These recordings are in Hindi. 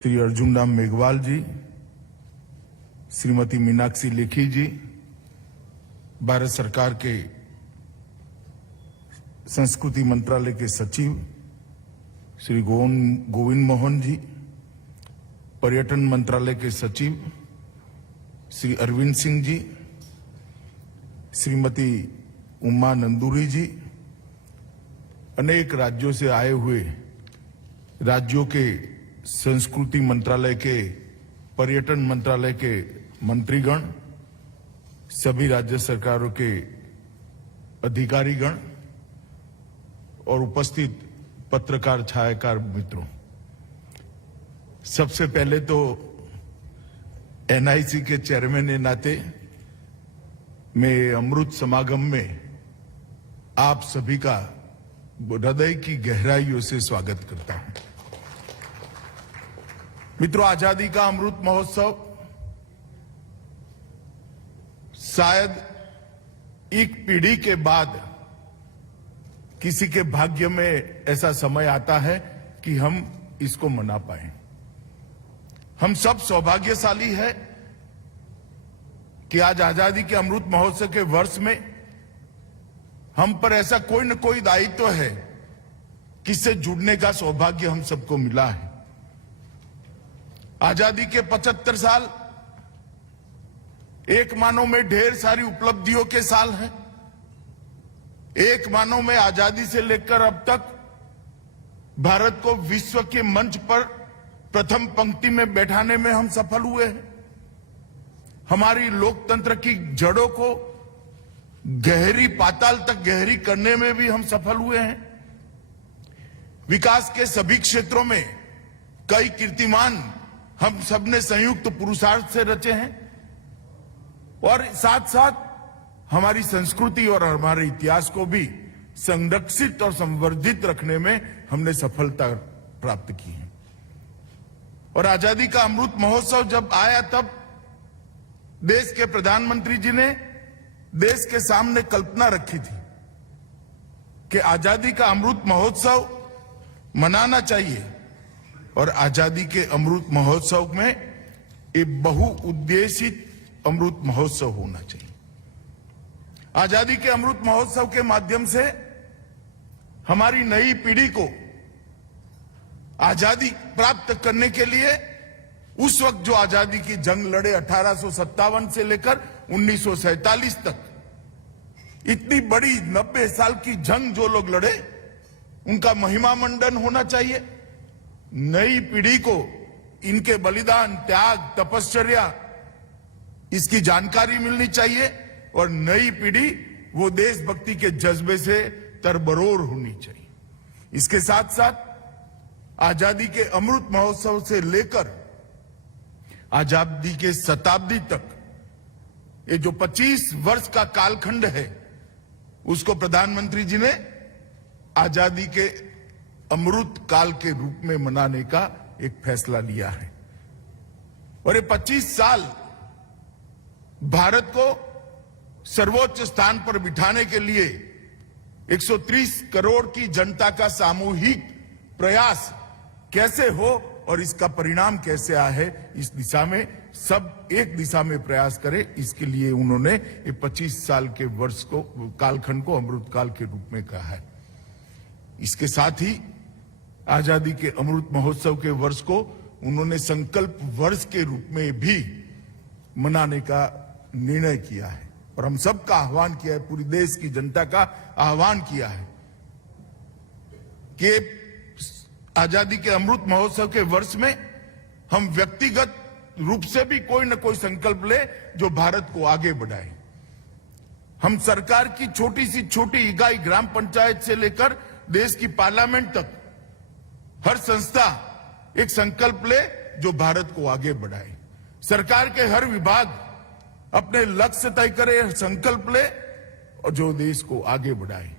श्री अर्जुन राम मेघवाल जी, श्रीमती मीनाक्षी लेखी जी, भारत सरकार के संस्कृति मंत्रालय के सचिव श्री गोविंद मोहन जी, पर्यटन मंत्रालय के सचिव श्री अरविंद सिंह जी, श्रीमती उमा नंदूरी जी, अनेक राज्यों से आए हुए राज्यों के संस्कृति मंत्रालय के, पर्यटन मंत्रालय के मंत्रीगण, सभी राज्य सरकारों के अधिकारीगण और उपस्थित पत्रकार छायाकार मित्रों, सबसे पहले तो एनआईसी के चेयरमैन के नाते मैं अमृत समागम में आप सभी का हृदय की गहराइयों से स्वागत करता हूं। मित्रों, आजादी का अमृत महोत्सव शायद एक पीढ़ी के बाद किसी के भाग्य में ऐसा समय आता है कि हम इसको मना पाए। हम सब सौभाग्यशाली है कि आज आजादी के अमृत महोत्सव के वर्ष में हम पर ऐसा कोई न कोई दायित्व है किससे जुड़ने का सौभाग्य हम सबको मिला है। आजादी के 75 साल एक मानो में ढेर सारी उपलब्धियों के साल हैं। एक मानो में आजादी से लेकर अब तक भारत को विश्व के मंच पर प्रथम पंक्ति में बैठाने में हम सफल हुए हैं। हमारी लोकतंत्र की जड़ों को गहरी पाताल तक गहरी करने में भी हम सफल हुए हैं। विकास के सभी क्षेत्रों में कई कीर्तिमान हम सबने संयुक्त पुरुषार्थ से रचे हैं और साथ साथ हमारी संस्कृति और हमारे इतिहास को भी संरक्षित और संवर्धित रखने में हमने सफलता प्राप्त की है। और आजादी का अमृत महोत्सव जब आया तब देश के प्रधानमंत्री जी ने देश के सामने कल्पना रखी थी कि आजादी का अमृत महोत्सव मनाना चाहिए और आजादी के अमृत महोत्सव में एक बहुउद्देशित अमृत महोत्सव होना चाहिए। आजादी के अमृत महोत्सव के माध्यम से हमारी नई पीढ़ी को आजादी प्राप्त करने के लिए उस वक्त जो आजादी की जंग लड़े 1857 से लेकर 1947 तक, इतनी बड़ी 90 साल की जंग जो लोग लड़े उनका महिमा मंडन होना चाहिए। नई पीढ़ी को इनके बलिदान, त्याग, तपश्चर्या इसकी जानकारी मिलनी चाहिए और नई पीढ़ी वो देशभक्ति के जज्बे से तरबरोर होनी चाहिए। इसके साथ साथ आजादी के अमृत महोत्सव से लेकर आजादी के शताब्दी तक ये जो 25 वर्ष का कालखंड है उसको प्रधानमंत्री जी ने आजादी के अमृत काल के रूप में मनाने का एक फैसला लिया है। और ये 25 साल भारत को सर्वोच्च स्थान पर बिठाने के लिए 130 करोड़ की जनता का सामूहिक प्रयास कैसे हो और इसका परिणाम कैसे आए है, इस दिशा में सब एक दिशा में प्रयास करें, इसके लिए उन्होंने ये 25 साल के वर्ष को, कालखंड को अमृत काल के रूप में कहा है। इसके साथ ही आजादी के अमृत महोत्सव के वर्ष को उन्होंने संकल्प वर्ष के रूप में भी मनाने का निर्णय किया है और हम सबका आह्वान किया है, पूरी देश की जनता का आह्वान किया है कि आजादी के अमृत महोत्सव के वर्ष में हम व्यक्तिगत रूप से भी कोई न कोई संकल्प ले जो भारत को आगे बढ़ाए। हम सरकार की छोटी सी छोटी इकाई ग्राम पंचायत से लेकर देश की पार्लियामेंट तक हर संस्था एक संकल्प ले जो भारत को आगे बढ़ाए। सरकार के हर विभाग अपने लक्ष्य तय करे, संकल्प ले और जो देश को आगे बढ़ाए।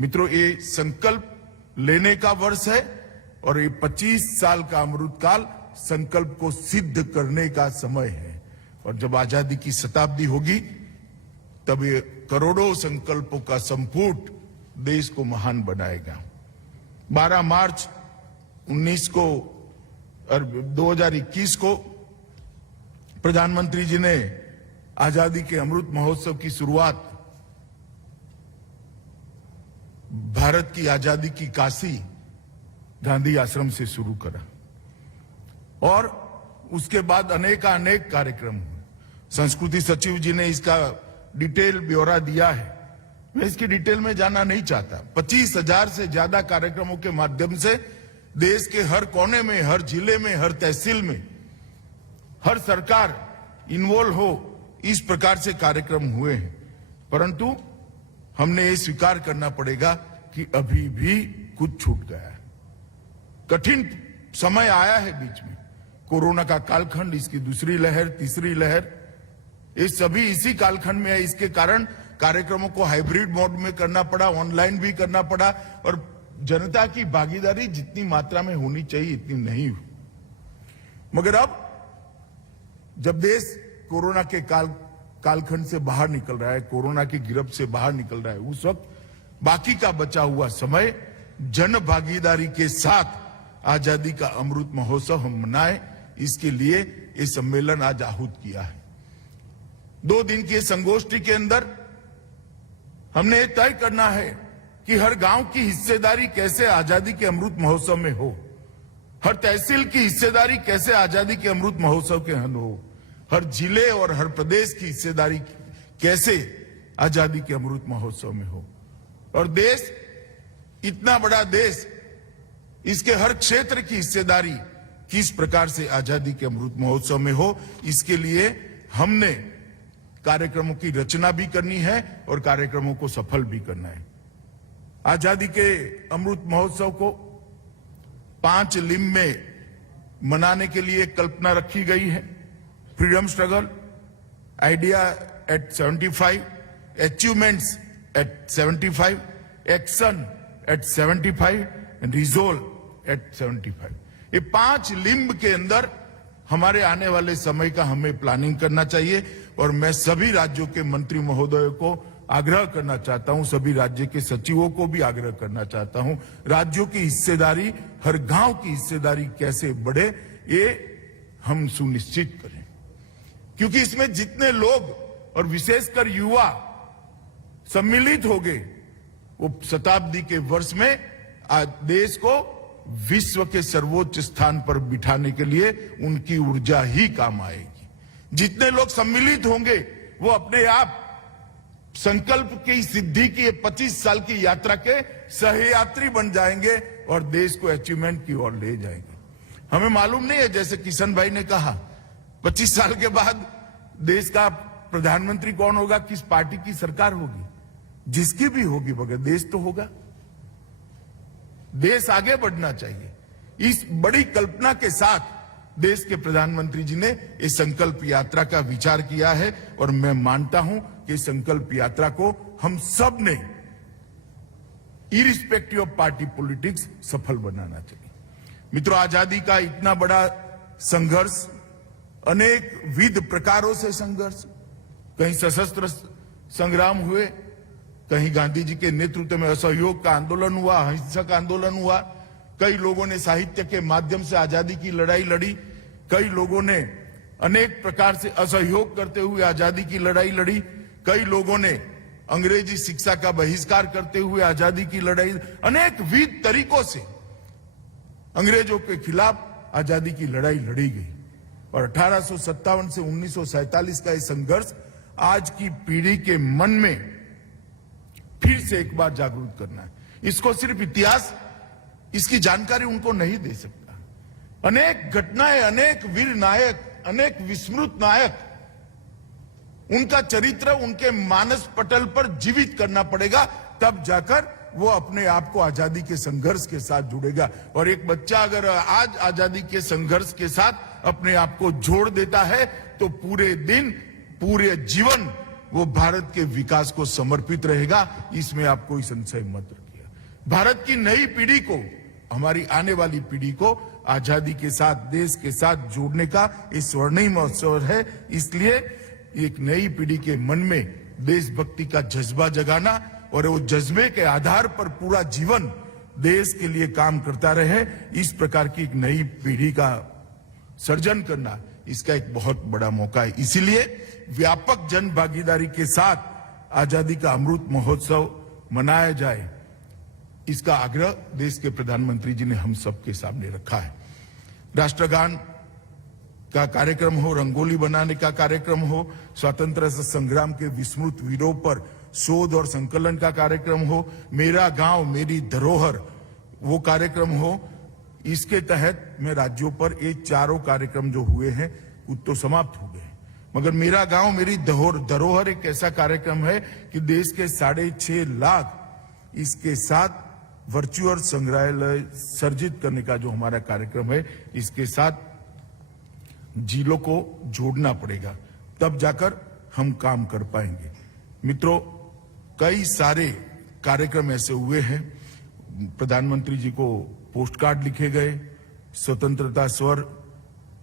मित्रों, ये संकल्प लेने का वर्ष है और ये 25 साल का अमृतकाल संकल्प को सिद्ध करने का समय है। और जब आजादी की शताब्दी होगी तब ये करोड़ों संकल्पों का संपुट देश को महान बनाएगा। 12 मार्च 19 और 2021 को प्रधानमंत्री जी ने आजादी के अमृत महोत्सव की शुरुआत भारत की आजादी की काशी गांधी आश्रम से शुरू करा और उसके बाद अनेक कार्यक्रम हुए। संस्कृति सचिव जी ने इसका डिटेल ब्यौरा दिया है, मैं इसकी डिटेल में जाना नहीं चाहता। 25,000 से ज्यादा कार्यक्रमों के माध्यम से देश के हर कोने में, हर जिले में, हर तहसील में, हर सरकार इन्वॉल्व हो, इस प्रकार से कार्यक्रम हुए हैं। परंतु हमने ये स्वीकार करना पड़ेगा कि अभी भी कुछ छूट गया है। कठिन समय आया है बीच में, कोरोना का कालखंड, इसकी दूसरी लहर, तीसरी लहर, ये सभी इसी कालखंड में है। इसके कारण कार्यक्रमों को हाइब्रिड मोड में करना पड़ा, ऑनलाइन भी करना पड़ा और जनता की भागीदारी जितनी मात्रा में होनी चाहिए इतनी नहीं हुई। मगर अब जब देश कोरोना के कालखंड से बाहर निकल रहा है, कोरोना की गिरफ्त से बाहर निकल रहा है, उस वक्त बाकी का बचा हुआ समय जन भागीदारी के साथ आजादी का अमृत महोत्सव हम मनाएं, इसके लिए ये सम्मेलन आज आहूत किया है। 2 दिन की संगोष्ठी के अंदर हमने तय करना है कि हर गांव की हिस्सेदारी कैसे आजादी के अमृत महोत्सव में हो, हर तहसील की हिस्सेदारी कैसे आजादी के अमृत महोत्सव के अंदर हो, हर जिले और हर प्रदेश की हिस्सेदारी कैसे आजादी के अमृत महोत्सव में हो। और देश, इतना बड़ा देश, इसके हर क्षेत्र की हिस्सेदारी किस प्रकार से आजादी के अमृत महोत्सव में हो, इसके लिए हमने कार्यक्रमों की रचना भी करनी है और कार्यक्रमों को सफल भी करना है। आजादी के अमृत महोत्सव को 5 लिंब में मनाने के लिए कल्पना रखी गई है। Freedom struggle, idea at 75, achievements at 75, action at 75 and resolve at 75। ये 5 लिंब के अंदर हमारे आने वाले समय का हमें प्लानिंग करना चाहिए। और मैं सभी राज्यों के मंत्री महोदयों को आग्रह करना चाहता हूं, सभी राज्य के सचिवों को भी आग्रह करना चाहता हूं, राज्यों की हिस्सेदारी, हर गांव की हिस्सेदारी कैसे बढ़े, ये हम सुनिश्चित करें। क्योंकि इसमें जितने लोग और विशेषकर युवा सम्मिलित हो गए, वो शताब्दी के वर्ष में आज देश को विश्व के सर्वोच्च स्थान पर बिठाने के लिए उनकी ऊर्जा ही काम आएगी। जितने लोग सम्मिलित होंगे वो अपने आप संकल्प की सिद्धि की 25 साल की यात्रा के सहयात्री बन जाएंगे और देश को अचीवमेंट की ओर ले जाएंगे। हमें मालूम नहीं है, जैसे किशन भाई ने कहा, 25 साल के बाद देश का प्रधानमंत्री कौन होगा, किस पार्टी की सरकार होगी, जिसकी भी होगी, मगर देश तो होगा। देश आगे बढ़ना चाहिए। इस बड़ी कल्पना के साथ देश के प्रधानमंत्री जी ने इस संकल्प यात्रा का विचार किया है और मैं मानता हूं कि इस संकल्प यात्रा को हम सब ने इरिस्पेक्टिव ऑफ पार्टी पॉलिटिक्स सफल बनाना चाहिए। मित्रों, आजादी का इतना बड़ा संघर्ष, अनेक विध प्रकारों से संघर्ष, कहीं सशस्त्र संग्राम हुए, कहीं गांधी जी के नेतृत्व में असहयोग का आंदोलन हुआ, अहिंसक आंदोलन हुआ, कई लोगों ने साहित्य के माध्यम से आजादी की लड़ाई लड़ी, कई लोगों ने अनेक प्रकार से असहयोग करते हुए आजादी की लड़ाई लड़ी, कई लोगों ने अंग्रेजी शिक्षा का बहिष्कार करते हुए आजादी की लड़ाई, अनेक विध तरीकों से अंग्रेजों के खिलाफ आजादी की लड़ाई लड़ी गई। और 1857 से 1947 का यह संघर्ष आज की पीढ़ी के मन में फिर से एक बार जागरूक करना है। इसको सिर्फ इतिहास, इसकी जानकारी उनको नहीं दे सकता। अनेक घटनाएं, अनेक वीर नायक, अनेक विस्मृत नायक, उनका चरित्र उनके मानस पटल पर जीवित करना पड़ेगा, तब जाकर वो अपने आप को आजादी के संघर्ष के साथ जुड़ेगा। और एक बच्चा अगर आज आजादी के संघर्ष के साथ अपने आप को जोड़ देता है तो पूरे दिन, पूरे जीवन वो भारत के विकास को समर्पित रहेगा। इसमें आप कोई संशय मत रखिए। भारत की नई पीढ़ी को, हमारी आने वाली पीढ़ी को आजादी के साथ, देश के साथ जोड़ने का ये स्वर्णिम अवसर है। इसलिए एक नई पीढ़ी के मन में देशभक्ति का जज्बा जगाना और वो जज्बे के आधार पर पूरा जीवन देश के लिए काम करता रहे, इस प्रकार की एक नई पीढ़ी का सर्जन करना इसका एक बहुत बड़ा मौका है। इसीलिए व्यापक जन भागीदारी के साथ आजादी का अमृत महोत्सव मनाया जाए, इसका आग्रह देश के प्रधानमंत्री जी ने हम सबके सामने रखा है। राष्ट्रगान का कार्यक्रम हो, रंगोली बनाने का कार्यक्रम हो, स्वतंत्रता संग्राम के विस्मृत वीरों पर शोध और संकलन का कार्यक्रम हो, मेरा गांव मेरी धरोहर वो कार्यक्रम हो, इसके तहत में राज्यों पर ये चारों कार्यक्रम जो हुए हैं कुछ तो समाप्त हो गए, मगर मेरा गांव मेरी धरोहर एक ऐसा कार्यक्रम है कि देश के 6.5 लाख इसके साथ वर्चुअल संग्रहालय सर्जित करने का जो हमारा कार्यक्रम है, इसके साथ जिलों को जोड़ना पड़ेगा, तब जाकर हम काम कर पाएंगे। मित्रों, कई सारे कार्यक्रम ऐसे हुए हैं। प्रधानमंत्री जी को पोस्ट कार्ड लिखे गए, स्वतंत्रता स्वर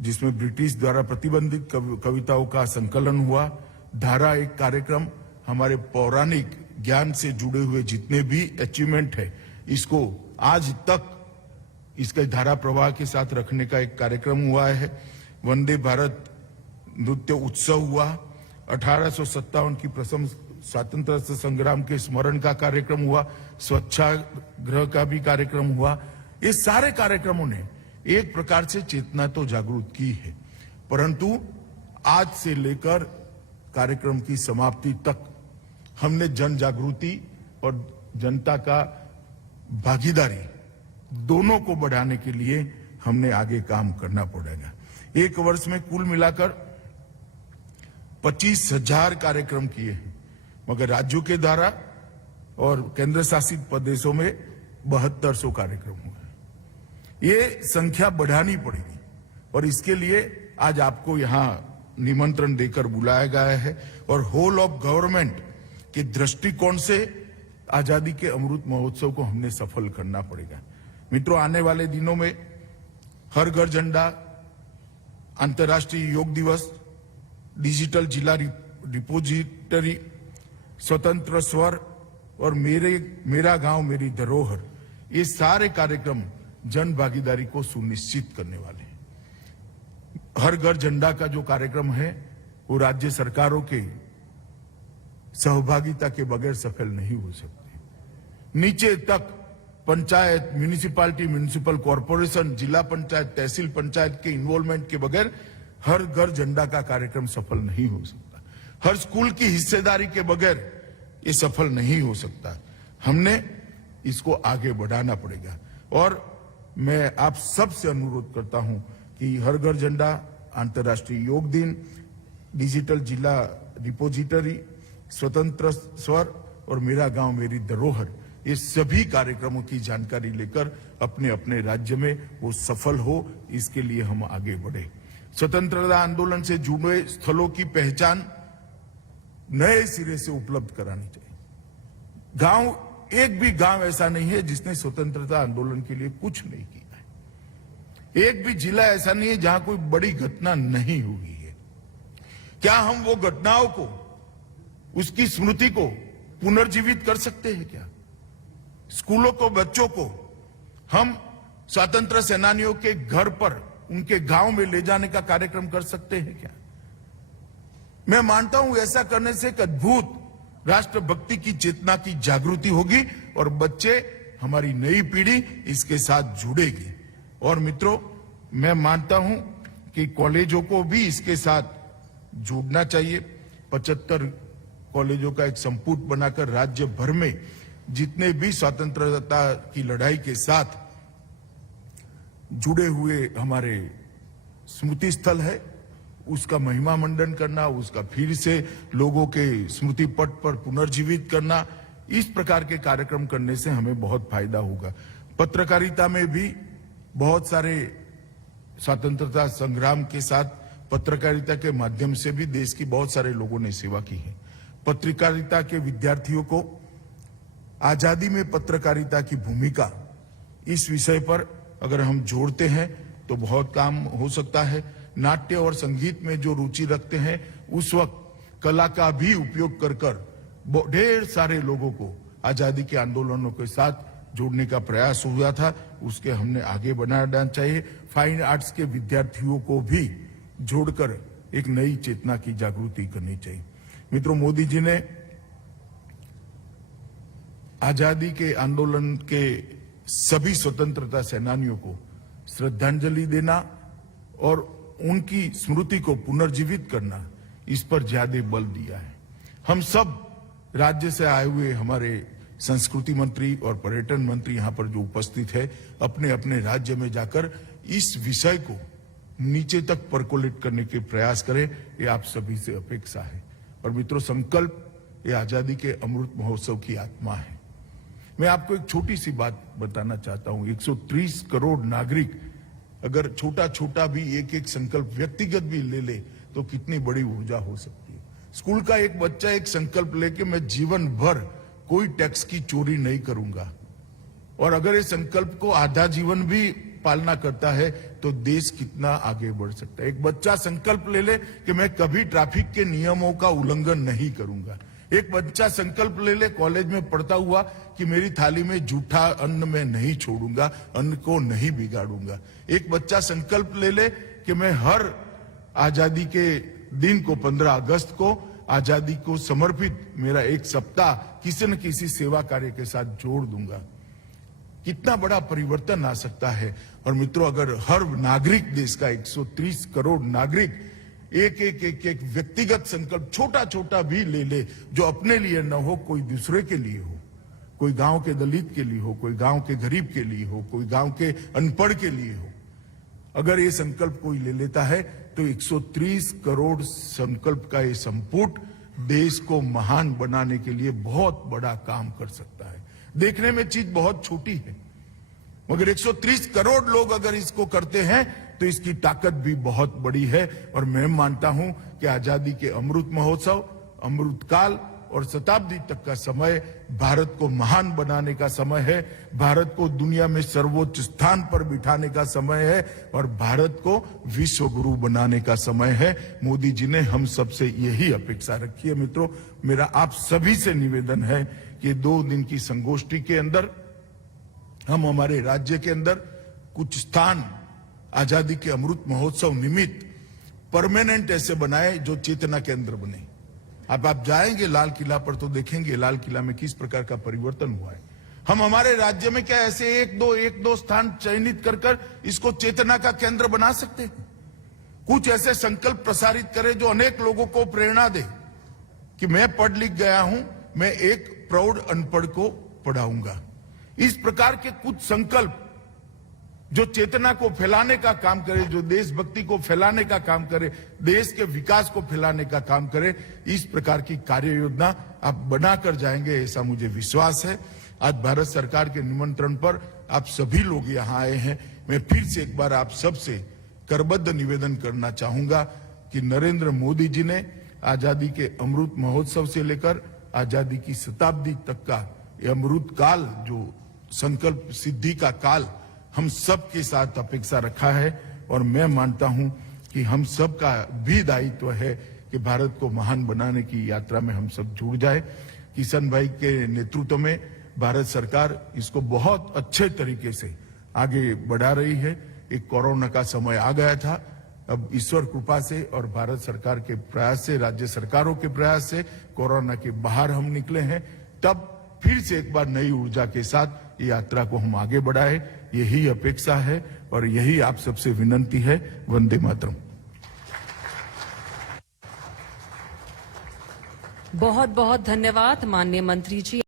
जिसमें ब्रिटिश द्वारा प्रतिबंधित कविताओं का संकलन हुआ, धारा एक कार्यक्रम, हमारे पौराणिक ज्ञान से जुड़े हुए जितने भी अचीवमेंट है इसको आज तक इसके धारा प्रवाह के साथ रखने का एक कार्यक्रम हुआ है। वंदे भारत नृत्य उत्सव हुआ, 1857 की प्रथम स्वतंत्रता संग्राम के स्मरण का कार्यक्रम हुआ, स्वच्छाग्रह का भी कार्यक्रम हुआ। ये सारे कार्यक्रमों ने एक प्रकार से चेतना तो जागृत की है, परंतु आज से लेकर कार्यक्रम की समाप्ति तक हमने जन जागृति और जनता का भागीदारी दोनों को बढ़ाने के लिए हमने आगे काम करना पड़ेगा। एक वर्ष में कुल मिलाकर 25,000 कार्यक्रम किए हैं, मगर राज्यों के द्वारा और केंद्र शासित प्रदेशों में 7200 कार्यक्रम हुए। ये संख्या बढ़ानी पड़ेगी और इसके लिए आज आपको यहां निमंत्रण देकर बुलाया गया है और होल ऑफ गवर्नमेंट के दृष्टिकोण से आजादी के अमृत महोत्सव को हमने सफल करना पड़ेगा। मित्रों, आने वाले दिनों में हर घर झंडा, अंतर्राष्ट्रीय योग दिवस, डिजिटल जिला रिपोजिटरी, स्वतंत्र स्वर और मेरा गांव मेरी धरोहर, ये सारे कार्यक्रम जन भागीदारी को सुनिश्चित करने वाले हैं। हर घर झंडा का जो कार्यक्रम है वो राज्य सरकारों के सहभागिता के बगैर सफल नहीं हो सकते। नीचे तक पंचायत, म्यूनिसिपालिटी, म्यूनिसिपल कॉरपोरेशन, जिला पंचायत, तहसील पंचायत के इन्वॉल्वमेंट के बगैर हर घर झंडा का कार्यक्रम सफल नहीं हो सकता। हर स्कूल की हिस्सेदारी के बगैर ये सफल नहीं हो सकता। हमने इसको आगे बढ़ाना पड़ेगा और मैं आप सबसे अनुरोध करता हूं कि हर घर झंडा, अंतर्राष्ट्रीय योग दिन, डिजिटल जिला रिपोजिटरी, स्वतंत्र स्वर और मेरा गांव मेरी धरोहर, ये सभी कार्यक्रमों की जानकारी लेकर अपने अपने राज्य में वो सफल हो, इसके लिए हम आगे बढ़े। स्वतंत्रता आंदोलन से जुड़े स्थलों की पहचान नए सिरे से उपलब्ध करानी चाहिए। एक भी गांव ऐसा नहीं है जिसने स्वतंत्रता आंदोलन के लिए कुछ नहीं किया है। एक भी जिला ऐसा नहीं है जहां कोई बड़ी घटना नहीं हुई है। क्या हम वो घटनाओं को, उसकी स्मृति को पुनर्जीवित कर सकते हैं क्या? स्कूलों को, बच्चों को हम स्वतंत्र सेनानियों के घर पर, उनके गांव में ले जाने का कार्यक्रम कर सकते हैं क्या? मैं मानता हूं ऐसा करने से एक अद्भुत राष्ट्रभक्ति की चेतना की जागृति होगी और बच्चे, हमारी नई पीढ़ी इसके साथ जुड़ेगी। और मित्रों, मैं मानता हूं कि कॉलेजों को भी इसके साथ जुड़ना चाहिए। 75 कॉलेजों का एक संपुट बनाकर राज्य भर में जितने भी स्वतंत्रता की लड़ाई के साथ जुड़े हुए हमारे स्मृति स्थल है, उसका महिमा मंडन करना, उसका फिर से लोगों के स्मृति पट पर पुनर्जीवित करना, इस प्रकार के कार्यक्रम करने से हमें बहुत फायदा होगा। पत्रकारिता में भी बहुत सारे स्वतंत्रता संग्राम के साथ पत्रकारिता के माध्यम से भी देश की बहुत सारे लोगों ने सेवा की है। पत्रकारिता के विद्यार्थियों को आजादी में पत्रकारिता की भूमिका, इस विषय पर अगर हम जोड़ते हैं तो बहुत काम हो सकता है। नाट्य और संगीत में जो रुचि रखते हैं, उस वक्त कला का भी उपयोग कर ढेर सारे लोगों को आजादी के आंदोलनों के साथ जोड़ने का प्रयास हुआ था, उसके हमने आगे बढ़ाना चाहिए। फाइन आर्ट्स के विद्यार्थियों को भी जोड़कर एक नई चेतना की जागृति करनी चाहिए। मित्रों, मोदी जी ने आजादी के आंदोलन के सभी स्वतंत्रता सेनानियों को श्रद्धांजलि देना और उनकी स्मृति को पुनर्जीवित करना, इस पर ज्यादा बल दिया है। हम सब राज्य से आए हुए हमारे संस्कृति मंत्री और पर्यटन मंत्री यहाँ पर जो उपस्थित है, अपने अपने राज्य में जाकर इस विषय को नीचे तक परकोलेट करने के प्रयास करें, ये आप सभी से अपेक्षा है। और मित्रों, संकल्प ये आजादी के अमृत महोत्सव की आत्मा है। मैं आपको एक छोटी सी बात बताना चाहता हूं। 130 करोड़ नागरिक अगर छोटा छोटा भी एक एक संकल्प व्यक्तिगत भी ले ले तो कितनी बड़ी ऊर्जा हो सकती है। स्कूल का एक बच्चा एक संकल्प लेके मैं जीवन भर कोई टैक्स की चोरी नहीं करूंगा, और अगर इस संकल्प को आधा जीवन भी पालना करता है तो देश कितना आगे बढ़ सकता है। एक बच्चा संकल्प ले ले कि मैं कभी ट्रैफिक के नियमों का उल्लंघन नहीं करूंगा। एक बच्चा संकल्प ले ले कॉलेज में पढ़ता हुआ कि मेरी थाली में जूठा अन्न मैं नहीं छोड़ूंगा, अन्न को नहीं बिगाड़ूंगा। एक बच्चा संकल्प ले ले कि मैं हर आजादी के दिन को 15 अगस्त को आजादी को समर्पित मेरा एक सप्ताह किसी न किसी सेवा कार्य के साथ जोड़ दूंगा। कितना बड़ा परिवर्तन आ सकता है। और मित्रों, अगर हर नागरिक, देश का 130 करोड़ नागरिक एक व्यक्तिगत संकल्प छोटा छोटा भी ले ले, जो अपने लिए न हो, कोई दूसरे के लिए हो, कोई गांव के दलित के लिए हो, कोई गांव के गरीब के लिए हो, कोई गांव के अनपढ़ के लिए हो, अगर ये संकल्प कोई ले लेता है तो 130 करोड़ संकल्प का ये संपुट देश को महान बनाने के लिए बहुत बड़ा काम कर सकता है। देखने में चीज बहुत छोटी है, मगर 130 करोड़ लोग अगर इसको करते हैं तो इसकी ताकत भी बहुत बड़ी है। और मैं मानता हूं कि आजादी के अमृत महोत्सव, अमृत काल और शताब्दी तक का समय भारत को महान बनाने का समय है, भारत को दुनिया में सर्वोच्च स्थान पर बिठाने का समय है और भारत को विश्व गुरु बनाने का समय है। मोदी जी ने हम सबसे यही अपेक्षा रखी है। मित्रों, मेरा आप सभी से निवेदन है कि 2 दिन की संगोष्ठी के अंदर हम हमारे राज्य के अंदर कुछ स्थान आजादी के अमृत महोत्सव निमित्त परमानेंट ऐसे बनाए जो चेतना केंद्र बने। अब आप जाएंगे लाल किला पर तो देखेंगे लाल किला में किस प्रकार का परिवर्तन हुआ है। हम हमारे राज्य में क्या ऐसे एक दो स्थान चयनित कर इसको चेतना का केंद्र बना सकते हैं? कुछ ऐसे संकल्प प्रसारित करें जो अनेक लोगों को प्रेरणा दे कि मैं पढ़ लिख गया हूं, मैं एक प्रौढ़ अनपढ़ को पढ़ाऊंगा। इस प्रकार के कुछ संकल्प जो चेतना को फैलाने का काम करे, जो देशभक्ति को फैलाने का काम करे, देश के विकास को फैलाने का काम करे, इस प्रकार की कार्य योजना आप बनाकर जाएंगे, ऐसा मुझे विश्वास है। आज भारत सरकार के निमंत्रण पर आप सभी लोग यहां आए हैं। मैं फिर से एक बार आप सबसे करबद्ध निवेदन करना चाहूंगा कि नरेंद्र मोदी जी ने आजादी के अमृत महोत्सव से लेकर आजादी की शताब्दी तक का ये अमृत काल, जो संकल्प सिद्धि का काल, हम सब के साथ अपेक्षा रखा है। और मैं मानता हूं कि हम सब का भी दायित्व है कि भारत को महान बनाने की यात्रा में हम सब जुड़ जाए। किशन भाई के नेतृत्व में भारत सरकार इसको बहुत अच्छे तरीके से आगे बढ़ा रही है। एक कोरोना का समय आ गया था, अब ईश्वर कृपा से और भारत सरकार के प्रयास से, राज्य सरकारों के प्रयास से कोरोना के बाहर हम निकले हैं। तब फिर से एक बार नई ऊर्जा के साथ ये यात्रा को हम आगे बढ़ाए, यही अपेक्षा है और यही आप सबसे विनंती है। वंदे मातरम। बहुत बहुत धन्यवाद माननीय मंत्री जी।